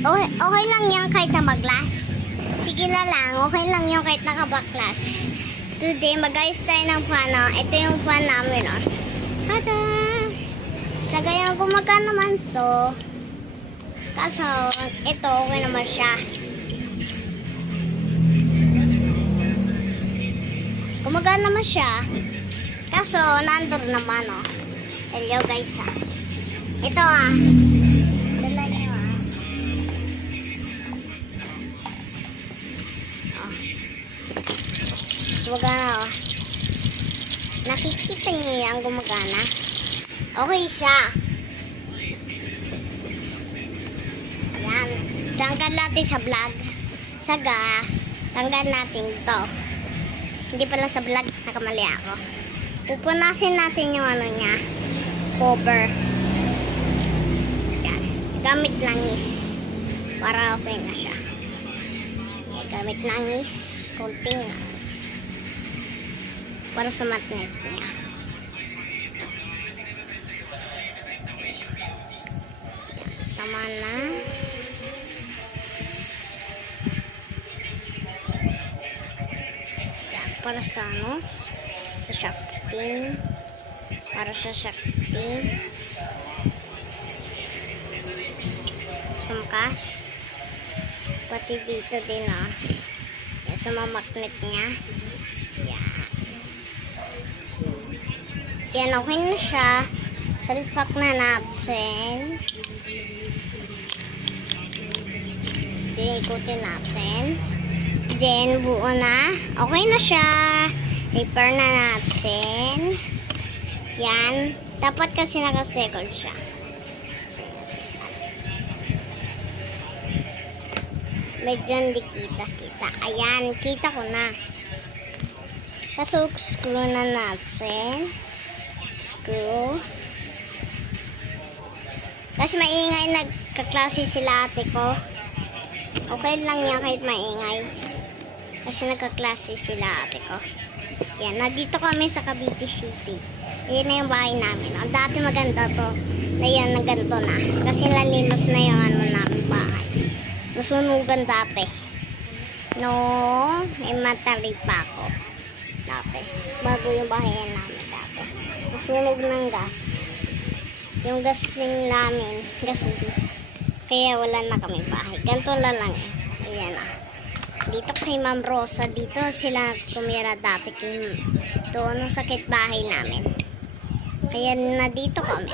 Okay, okay lang yan kahit nabaklas. Sige na lang, okay lang yan kahit nakabaklas. Today, mag-ayos tayo ng fan. Ito yung fan namin. Tada! Sa gayang gumagana naman to. Kaso, ito okay naman siya. Gumagana naman siya. Kaso, nandun naman, Hello, guys, Ito, Dala nyo, Gumagana, Nakikita nyo yan, gumagana. Okay siya. Yan. Tanggal natin sa vlog. Saga, tanggal natin to. Hindi pala sa vlog, nakamali ako. Pupunasin natin yung niya, cover. Yan. Gamit langis. Para okay na siya. Yan, gamit langis. Kunting langis. Para sa magnet niya. Tama na. Yan, para sa sa shafting. Para sa shafting. Sumkas. Pati dito din, Yan, sa mga magnet niya. Yan. Yan, okay na siya. Salpak na natin. Ikutin natin. Then, buo na. Okay na siya. Repair na natin. Yan. Dapat kasi naka-second siya. Medyo hindi kita-kita. Ayan, kita ko na. Tapos, screw na natin. Screw. Tapos, maingay nagkaklase sila ate ko. Okay lang yan kahit maingay. Kasi nagkaklase sila ate ko. Yan, nandito kami sa Cavite City. Yan na yung bahay namin. Dati maganda to. Ngayon, naganto na. Kasi lalimas na yung namin bahay. Nasunugan dati. No, may matari pa ako. Dati. Bago yung bahay namin dati. Nasunog ng gas. Yung gas yung namin. Gas. Kaya wala na kami bahay. Ganito lang. Ayan Dito kay Ma'am Rosa. Dito sila tumira dati. Doon ang sakit bahay namin. Kaya na dito kami.